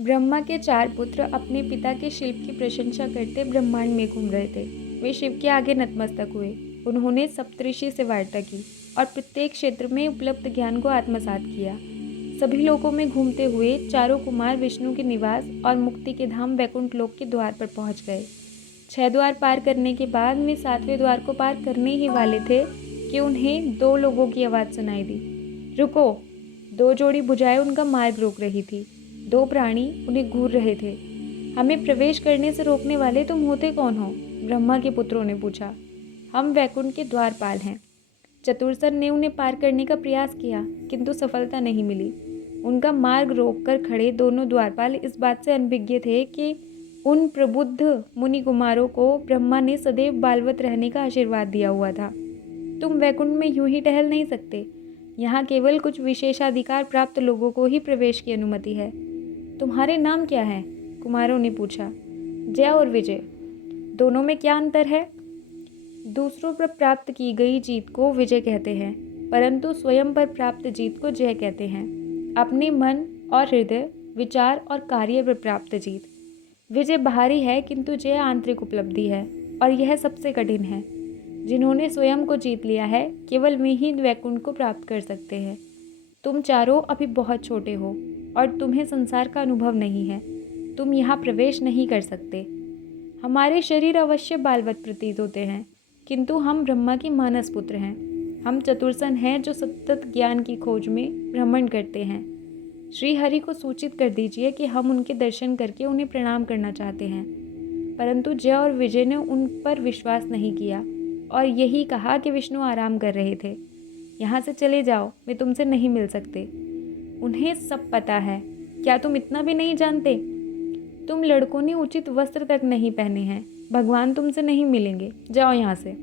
ब्रह्मा के 4 पुत्र अपने पिता के शिल्प की प्रशंसा करते ब्रह्मांड में घूम रहे थे। वे शिव के आगे नतमस्तक हुए। उन्होंने सप्तऋषि से वार्ता की और प्रत्येक क्षेत्र में उपलब्ध ज्ञान को आत्मसात किया। सभी लोकों में घूमते हुए चारों कुमार विष्णु के निवास और मुक्ति के धाम वैकुंठ लोक के द्वार पर पहुंच गए। 6 द्वार पार करने के बाद वे 7वें द्वार को पार करने ही वाले थे कि उन्हें 2 लोगों की आवाज़ सुनाई दी। रुको! 2 जोड़ी भुजाएं उनका मार्ग रोक रही थी। 2 प्राणी उन्हें घूर रहे थे। हमें प्रवेश करने से रोकने वाले तुम होते कौन हो? ब्रह्मा के पुत्रों ने पूछा। हम वैकुंठ के द्वारपाल हैं। चतुर्सन ने उन्हें पार करने का प्रयास किया, किंतु सफलता नहीं मिली। उनका मार्ग रोककर खड़े दोनों द्वारपाल इस बात से अनभिज्ञ थे कि उन प्रबुद्ध मुनि कुमारों को ब्रह्मा ने सदैव बालवत रहने का आशीर्वाद दिया हुआ था। तुम वैकुंठ में यूं ही टहल नहीं सकते। यहाँ केवल कुछ विशेषाधिकार प्राप्त लोगों को ही प्रवेश की अनुमति है। तुम्हारे नाम क्या हैं? कुमारों ने पूछा। जय और विजय। दोनों में क्या अंतर है? दूसरों पर प्राप्त की गई जीत को विजय कहते हैं, परंतु स्वयं पर प्राप्त जीत को जय कहते हैं। अपने मन और हृदय, विचार और कार्य पर प्राप्त जीत। विजय बाहरी है, किंतु जय आंतरिक उपलब्धि है, और यह सबसे कठिन है। जिन्होंने स्वयं को जीत लिया है, केवल वे ही वैकुंठ को प्राप्त कर सकते हैं। तुम चारों अभी बहुत छोटे हो और तुम्हें संसार का अनुभव नहीं है। तुम यहाँ प्रवेश नहीं कर सकते। हमारे शरीर अवश्य बालवत प्रतीत होते हैं, किंतु हम ब्रह्मा की मानस पुत्र हैं। हम चतुर्सन हैं जो सतत ज्ञान की खोज में भ्रमण करते हैं। श्री हरि को सूचित कर दीजिए कि हम उनके दर्शन करके उन्हें प्रणाम करना चाहते हैं। परंतु जय और विजय ने उन पर विश्वास नहीं किया और यही कहा कि विष्णु आराम कर रहे थे। यहाँ से चले जाओ, वे तुमसे नहीं मिल सकते। उन्हें सब पता है। क्या तुम इतना भी नहीं जानते? तुम लड़कों ने उचित वस्त्र तक नहीं पहने हैं। भगवान तुमसे नहीं मिलेंगे। जाओ यहाँ से।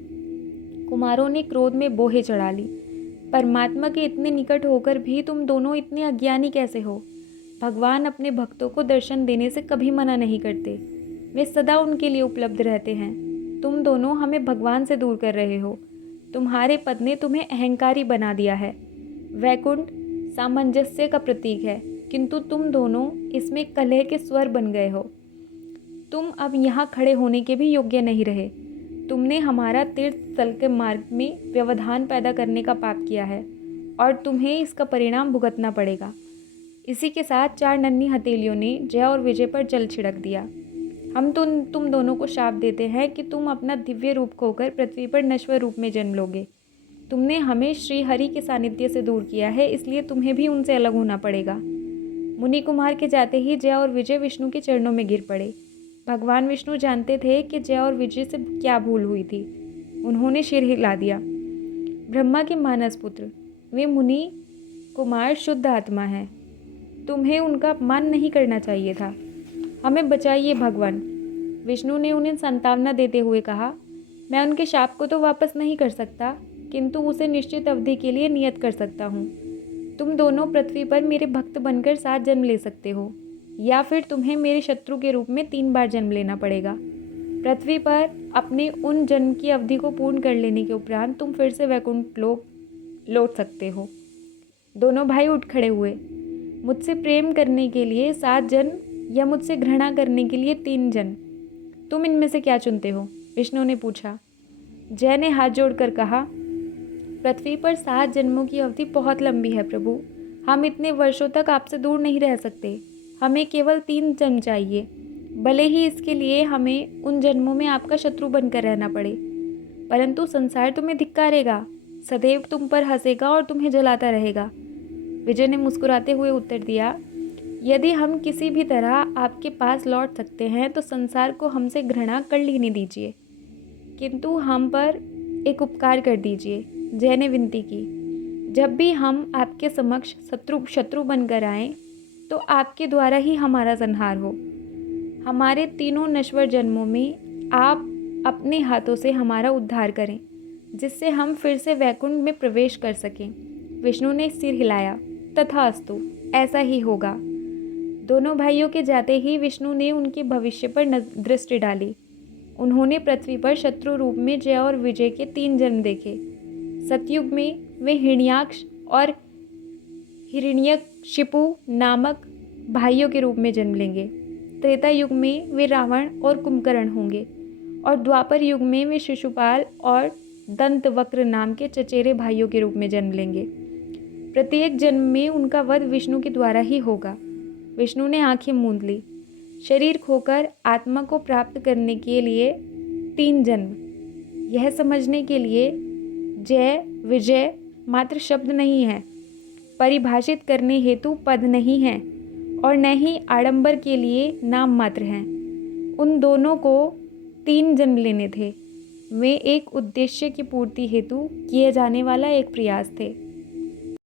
कुमारों ने क्रोध में बोहे चढ़ा ली। परमात्मा के इतने निकट होकर भी तुम दोनों इतने अज्ञानी कैसे हो? भगवान अपने भक्तों को दर्शन देने से कभी मना नहीं करते। वे सदा उनके लिए उपलब्ध रहते हैं। तुम दोनों हमें भगवान से दूर कर रहे हो। तुम्हारे पद ने तुम्हें अहंकारी बना दिया है। वैकुंठ सामंजस्य का प्रतीक है, किंतु तुम दोनों इसमें कलह के स्वर बन गए हो। तुम अब यहाँ खड़े होने के भी योग्य नहीं रहे। तुमने हमारा तीर्थ स्थल के मार्ग में व्यवधान पैदा करने का पाप किया है और तुम्हें इसका परिणाम भुगतना पड़ेगा। इसी के साथ 4 नन्ही हथेलियों ने जय और विजय पर जल छिड़क दिया। हम तुम दोनों को शाप देते हैं कि तुम अपना दिव्य रूप खोकर पृथ्वी पर नश्वर रूप में जन्म लोगे। तुमने हमें श्री हरि के सानिध्य से दूर किया है, इसलिए तुम्हें भी उनसे अलग होना पड़ेगा। मुनि कुमार के जाते ही जय और विजय विष्णु के चरणों में गिर पड़े। भगवान विष्णु जानते थे कि जय और विजय से क्या भूल हुई थी। उन्होंने सिर हिला दिया। ब्रह्मा के मानस पुत्र, वे मुनि कुमार शुद्ध आत्मा हैं। तुम्हें उनका अपमान नहीं करना चाहिए था। हमें बचाइए भगवान। विष्णु ने उन्हें सांत्वना देते हुए कहा। मैं उनके शाप को तो वापस नहीं कर सकता, किंतु उसे निश्चित अवधि के लिए नियत कर सकता हूँ। तुम दोनों पृथ्वी पर मेरे भक्त बनकर 7 जन्म ले सकते हो, या फिर तुम्हें मेरे शत्रु के रूप में 3 बार जन्म लेना पड़ेगा। पृथ्वी पर अपने उन जन्म की अवधि को पूर्ण कर लेने के उपरांत तुम फिर से वैकुंठ लोक लौट सकते हो। दोनों भाई उठ खड़े हुए। मुझसे प्रेम करने के लिए 7 जन्म या मुझसे घृणा करने के लिए 3 जन्म, तुम इनमें से क्या चुनते हो? विष्णु ने पूछा। जय ने हाथ जोड़कर कहा, पृथ्वी पर 7 जन्मों की अवधि बहुत लंबी है प्रभु। हम इतने वर्षों तक आपसे दूर नहीं रह सकते। हमें केवल 3 जन्म चाहिए, भले ही इसके लिए हमें उन जन्मों में आपका शत्रु बनकर रहना पड़े। परंतु संसार तुम्हें धिक्कारेगा, सदैव तुम पर हंसेगा और तुम्हें जलाता रहेगा। विजय ने मुस्कुराते हुए उत्तर दिया, यदि हम किसी भी तरह आपके पास लौट सकते हैं तो संसार को हमसे घृणा कर लेने दीजिए, किंतु हम पर एक उपकार कर दीजिए। जय ने विनती की, जब भी हम आपके समक्ष शत्रु बनकर आएं तो आपके द्वारा ही हमारा संहार हो। हमारे तीनों नश्वर जन्मों में आप अपने हाथों से हमारा उद्धार करें, जिससे हम फिर से वैकुंठ में प्रवेश कर सकें। विष्णु ने सिर हिलाया। तथास्तु, ऐसा ही होगा। दोनों भाइयों के जाते ही विष्णु ने उनके भविष्य पर दृष्टि डाली। उन्होंने पृथ्वी पर शत्रु रूप में जय और विजय के 3 जन्म देखे। सतयुग में वे हिरण्याक्ष और हिरण्यकशिपु नामक भाइयों के रूप में जन्म लेंगे। त्रेता युग में वे रावण और कुंभकर्ण होंगे और द्वापर युग में वे शिशुपाल और दंतवक्र नाम के चचेरे भाइयों के रूप में जन्म लेंगे। प्रत्येक जन्म में उनका वध विष्णु के द्वारा ही होगा। विष्णु ने आंखें मूंद ली। शरीर खोकर आत्मा को प्राप्त करने के लिए 3 जन्म। यह समझने के लिए जय विजय मात्र शब्द नहीं है, परिभाषित करने हेतु पद नहीं है और न ही आडंबर के लिए नाम मात्र हैं। उन दोनों को 3 जन्म लेने थे। वे एक उद्देश्य की पूर्ति हेतु किए जाने वाला एक प्रयास थे।